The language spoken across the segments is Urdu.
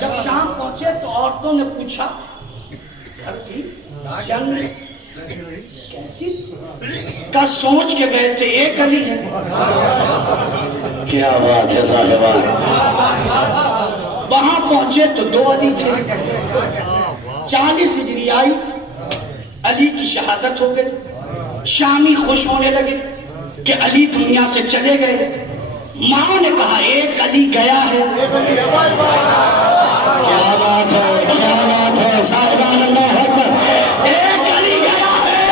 جب شام پہنچے تو عورتوں نے پوچھا گھر کی جنگ کیسی کا سوچ کے گئے تھے ایک علی ہے. کیا بات ہے صاحبان. وہاں پہنچے تو 2 علی تھے. 40 ہجری آئی, علی کی شہادت ہو گئی. شامی خوش ہونے لگے کہ علی دنیا سے چلے گئے. ماں نے کہا ایک علی گیا ہے. کیا بات ہے, کیا بات ہے صاحبان. اللہ اکبر. ایک علی گیا ہے,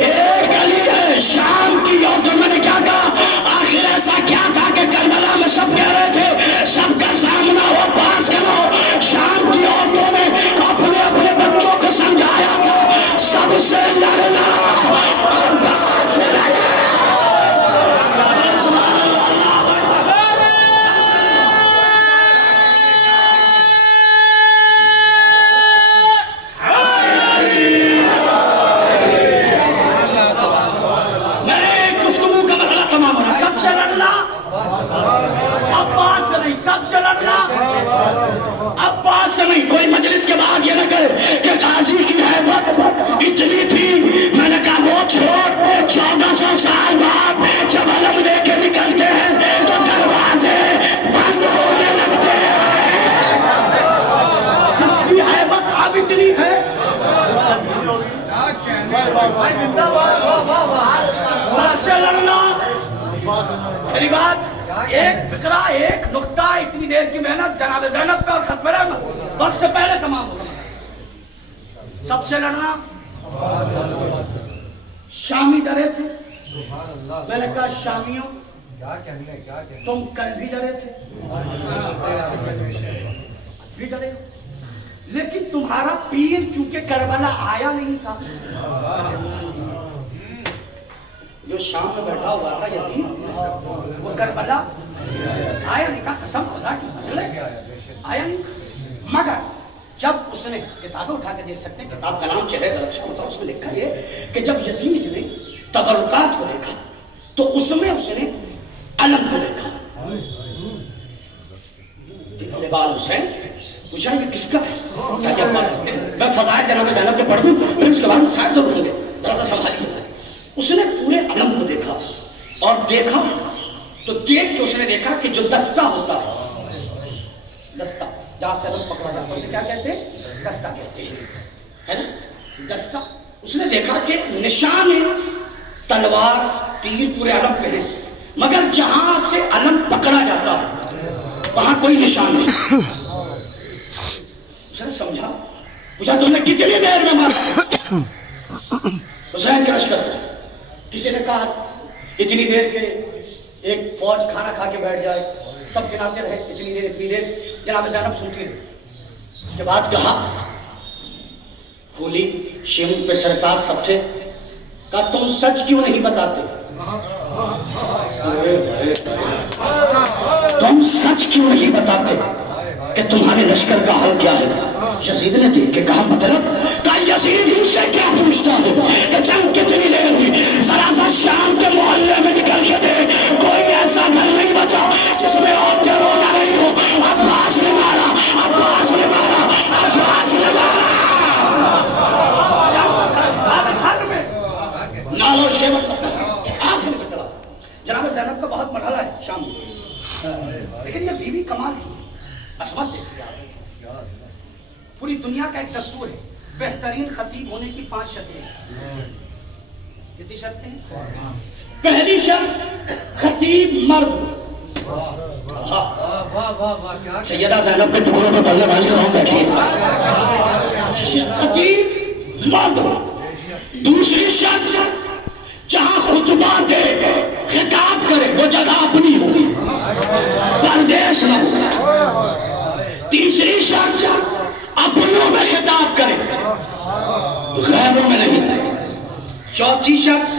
ایک علی ہے. شام کی عورتوں میں نے کیا کہا, آخر ایسا کیا تھا کہ کربلا میں سب کہہ رہے تھے سب کا سامنا ہو, پاس کرو. شام کی عورتوں نے اپنے اپنے بچوں کو سمجھایا تھا سب سے لڑنا اور باہر سے لڑنا. سب سے لڑنا, عباس سے نہیں, سب سے لڑنا عباس سے نہیں. کوئی مجلس کے بعد یہ نہ کرے کہ غازی کی ہیبت اتنی تھی. میں نے کہا وہ چھوڑ, 1400 سال بعد جب علم لے کے نکلتے ہیں تو دروازے بند ہونے لگتے ہیں. اس کی ہیبت اب اتنی ہے. سب سے لڑنا. میری بات, ایک فقرہ, ایک نقطہ, اتنی دیر کی محنت جناب زینب پہ اور ختم رحمت وقت سے پہلے تمام ہو گیا. سب سے لڑنا. شامی ڈرے تھے. میں نے کہا شامیوں تم کل بھی ڈرے تھے, بھی ڈرے, لیکن تمہارا پیر چونکہ کربلا آیا نہیں تھا. جو شام میں بیٹھا ہوا تھا یزید, وہ کربلا آیا نہیں تھا. قسم خدا کی آیا نہیں. مگر جب اس نے کتابیں اٹھا کے دیکھ سکتے ہیں, کتاب کا نام چہرے درخشاں تھا, اس میں لکھا یہ کہ جب یزید نے تبرکات کو دیکھا تو اس میں اس نے علم کو دیکھا. لبال حسین پوچھا یہ کس کا ہے, کیا پا سکتے ہیں, میں فضائل جناب زینب کے پڑھ دوں, پھر اس کے بعد مسائل ضرور ہوں گے, ذرا سا سنبھالیے. اس نے پورے علم کو دیکھا اور دیکھا تو دیکھ کے اس نے دیکھا کہ جو دستہ ہوتا ہے, دستہ جہاں سے علم پکڑا جاتا ہے اسے کیا کہتے ہیں, دستہ کہتے ہیں, ہے نا, دستہ. اس نے دیکھا کہ نشان تلوار تیر پورے علم پہ ہیں, مگر جہاں سے علم پکڑا جاتا ہے وہاں کوئی نشان نہیں. اس نے سمجھا, پوچھا تم نے کتنی دیر میں مارا. حسین کا لشکر, کسی نے کہا اتنی دیر کے ایک فوج کھانا کھا کے بیٹھ جائے, سب گناتے رہے اتنی دیر اتنی دیر. جناب زینب سنتی رہی. اس کے بعد کہا, کھولی شیموں پہ سرساز سب تھے, کہا تم سچ کیوں نہیں بتاتے, تم سچ کیوں نہیں بتاتے کہ تمہارے لشکر کا حال کیا ہے. یزید نے دیکھ کے کہا مطلب, کہا یزید ان سے کیا پوچھتا ہے کہ جنگ کتنی دیر ہوئی, ذرا سا شام کے محلے میں نکل کے دے, کوئی ایسا گھر نہیں بچا جس میں عورتیں رونا نہیں ہو. عباس نے مارا, عباس نے مارا, عباس نے مارا. نالو شیمت آخر میں چلا. جناب زینب کا بہت مرحلہ ہے شام میں, لیکن یہ بیوی کمال ہے. عصمت دیکھیے آپ, پوری دنیا کا ایک دستور ہے, بہترین خطیب ہونے کی 5 شرطیں ہیں. کتنی شرطیں ہیں؟ پہلی شرط, خطیب مرد. سیدہ زینب کے ٹکڑوں پہ پڑھنے والی قوم بیٹھی ہے. خطیب مرد. دوسری شرط, جہاں خطبہ دے, خطاب کرے, وہ جگہ اپنی ہو, پردیس نہ ہو. تیسری شرط, اپنوں میں خطاب کرے, غیروں میں نہیں. چوتھی شرط,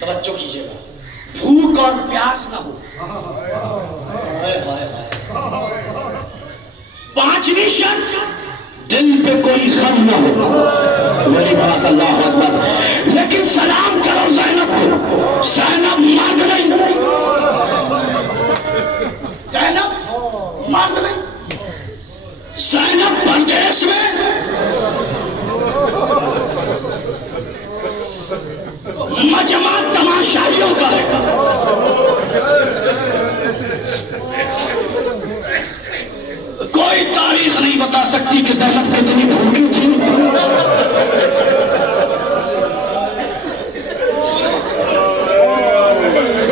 توجہ کیجئے گا, بھوک اور پیاس نہ ہو. پانچویں شرط, دل پہ کوئی غم نہ ہو. میری بات اللہ اکبر. لیکن سلام کرو زینب کو, زینب مرد نہیں, زینب مرد نہیں. زینب پردیس میں مجمع تماشائیوں کا ہے. کوئی تاریخ نہیں بتا سکتی کہ زینب کتنی بھوکی تھی.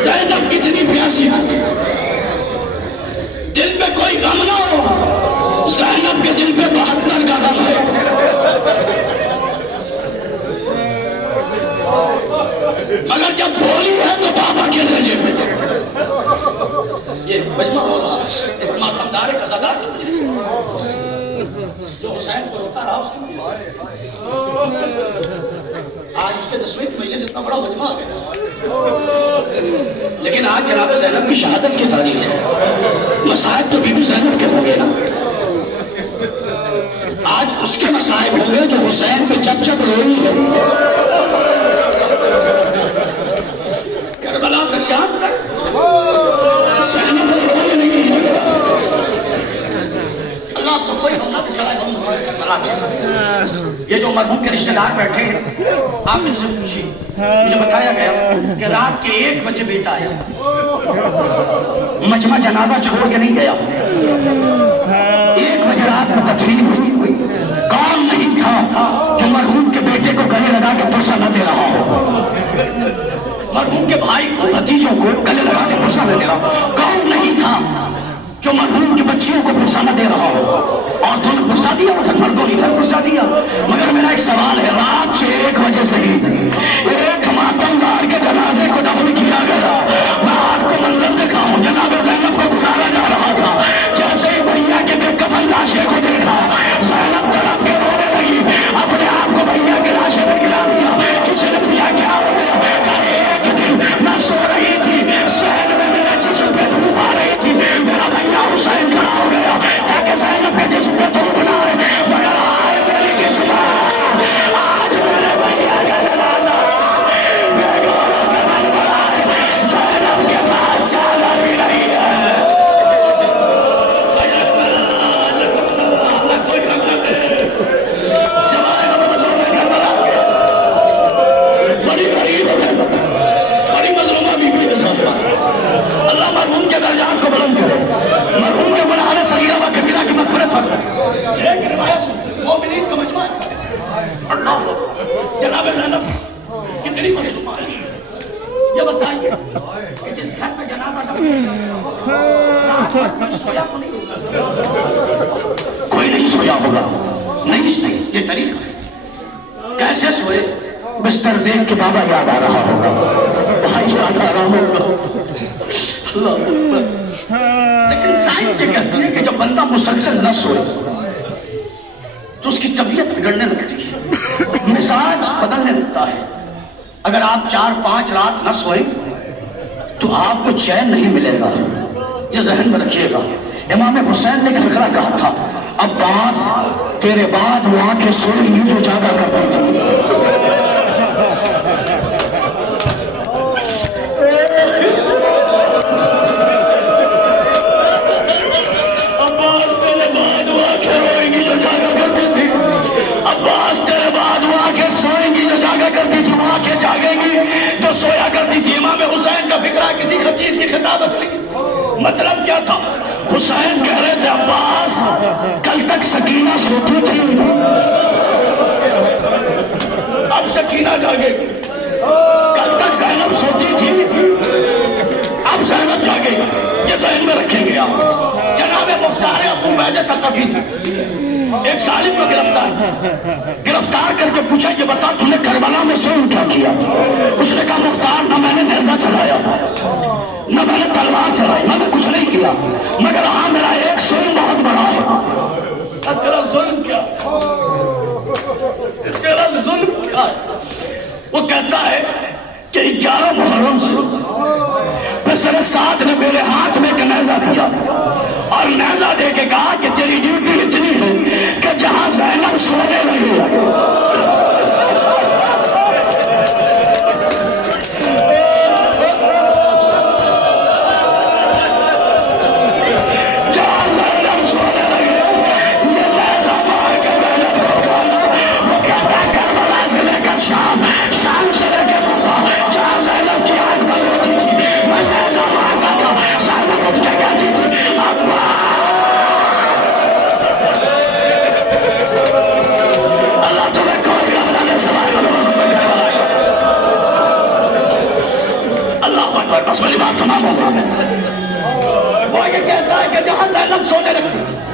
زینب کتنی پیاسی تھی. دل پہ کوئی غم نہ ہو، زینب کے دل پہ 72 کا غم ہے. مگر جب بولی ہے تو بابا کے لہجے میں. یہ مجمع ہو رہا ایک ماتمدار قضادار کی مجلس جو حسین کو روتا رہا اس کی مجلس. آج اس کے 10ویں کی مجلس اتنا بڑا مجمع آ گیا، لیکن آج جناب زینب کی شہادت کی تاریخ ہے. مصائب تو بی بی زینب کے ہوں گے نا. آج اس کے مصائب ہوں گے جو حسین پہ جب جب روئی ہے. کربلا سے شام تک زینب کو رونے نہیں لگا. اللہ کو کوئی ہم نہ دسائے ہم کربلا میں. یہ جو مرحوم کے رشتہ دار بیٹھے ہیں، آپ ان سے پوچھیے. مجھے بتایا گیا کہ رات کے 1 بجے بیٹا آیا، مجمع جنازہ چھوڑ کے نہیں گیا. 1 بجے رات میں تدفین ہوئی. کون نہیں تھا جو مرحوم کے بیٹے کو گلے لگا کے پرسہ نہ دے رہا ہو، مرحوم کے بھائی کو بھتیجوں کو گلے لگا کے پرسہ نہ دے رہا ہو. کون نہیں تھا جو مرحوم کی بچیوں کو پرسہ نہ دے رہا ہو. عورتوں نے پرسہ دیا، مردوں نے پرسہ دیا. مگر میرا ایک سوال ہے، رات کے 1 بجے سے ہی ایک ماتمدار کے جنازے کو دفن کیا گیا. میں آپ کو منظر دکھاؤں، جناب زینب کو بلایا جا رہا تھا. جیسے ہی بھیا کے بے کفن لاشے کو دیکھا، زینب تڑپ کے رونے لگی. اپنے آپ کو بھیا کے لاشے میں گرا دیا. کسی نے پوچھا کیا ہو گیا؟ ایک دن میں سو رہی تھی، ذہن میں میرے جسم پہ دھوپ آ رہی تھی. میرا بھیا حسین کھڑا ہو گیا تاکہ زینب کے جسم پہ دھوپ نہ آئے. مگر آئے میری قسمت، آج میرے بھیا کا جنازہ بے گوروں کے من پڑا ہے. زینب کے پاس چادر بھی نہیں ہے. بڑی غریب ہے، بڑی مظلومہ بی بی کے ساتھ. اللہ مرحوم کے درجات کو بلند کرے، مرحوم کے گناہ صغیرہ و کبیرہ کی مغفرت فرمائے. ایک روایت مومنین کا مجمع ہے. اللہ جناب زینب کتنی مظلومہ ہے. یہ بتائیے کہ جس گھر میں جنازہ رات بھر کوئی سویا تو نہیں ہوگا. کوئی نہیں سویا ہوگا. نہیں، یہ طریقہ ہے. کیسے سوئے؟ بستر دیکھ کے بابا یاد آ رہا ہوگا، بھائی یاد آ رہا ہوگا. اللہ اکبر. لیکن سائنس یہ کہتی ہے کہ جب بندہ مسلسل نہ سوئے تو اس کی طبیعت بگڑنے لگتی ہے، مزاج بدلنے لگتا ہے. اگر آپ 4-5 رات نہ سوئیں تو آپ کو چین نہیں ملے گا. یہ ذہن میں رکھیے گا. امام حسین نے ایک فقرہ کہا تھا، عباس تیرے بعد وہ آنکھیں سوئیں گی جو جاگا کرتی تھی. جاگیں گی جو سویا کرتی تھی. امام حسین کا فکرہ کسی خطیب کی خطابت نہیں. مطلب کیا تھا؟ حسین کہہ رہے تھے عباس کل تک سکینہ سوتی تھی، اب سکینہ جاگے گی. کل تک زینب سوتی تھی، اب زینب جاگے گی. یہ ذہن میں رکھیں گے آپ. جناب مختار ابو عبیدہ ثقفی ایک سالم کو گرفتار کر کے پوچھا، یہ بتا تم نے کربلا میں سون کیا کیا؟ اس نے کہا مختار نہ میں نے نیزہ چلایا نہ میں نے تلوار چلائی، میں نے کچھ نہیں کیا، مگر ہاں میرا ایک سون بہت بڑا ہے. تیرا ظلم کیا؟ تیرا ظلم کیا؟ وہ کہتا ہے کہ 11 محرم سے سر ساتھ نے میرے ہاتھ میں ایک نیزہ دیا اور نیزہ دے کے کہا کہ تیری ڈیوٹی اتنی ہے کہ جہاں زینب سونے لگی جہاں زینب سونے لگی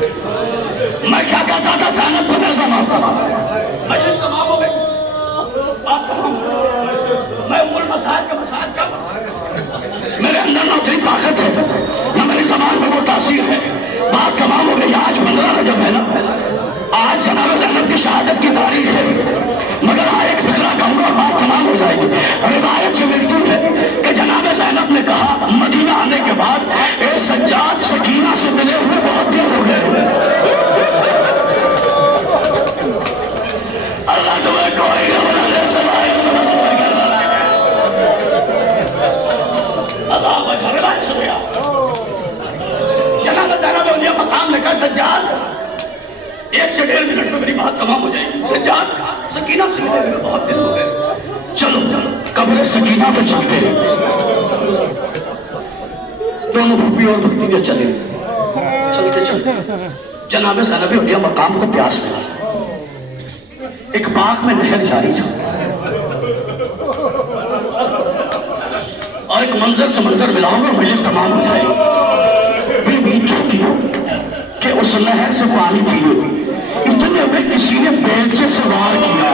میں کیا کہتا تھا زینب کو میں سماتا مجلس تمام ہو گئی بات تمام میں المسائل کا مسائل کیا میرے اندر نہ اتنی طاقت ہے نہ میری زبان میں وہ تاثیر ہے بات تمام ہو گئی آج 15 رجب ہے نا آج جناب زینب کی شہادت کی تاریخ ہے مگر ہاں ایک فکرہ کہوں گا بات تمام ہو جائے گی روایت سے ملتی ہے کہ جناب زینب نے کہا مدینہ آنے کے بعد اے سجاد سکینہ سے ملے ہوئے بہت دن ہو گئے اللہ تمہیں کوئی غمرہ دے سوائے اللہ وجہ روایت سے گیا جناب زینب نے مقام نے کہا سجاد 1 سے 1.5 منٹ میں میری بات تمام ہو جائے گی سجاد سکینہ سے ملے ہوئے بہت دن ہو گئے چلو قبر سکینہ پہ چلتے ہیں دونوں پھوپھی اور بھتیجے چلے چلتے چلتے جناب زینب علیہ مقام کو پیاس لگا ایک باغ میں نہر جاری تھا اور ایک منظر سے منظر ملاؤں گا مجلس تمام ہو جائے بے بیت چکی کہ اس نہر سے پانی پیے اتنے میں کسی نے بیلچے سے وار کیا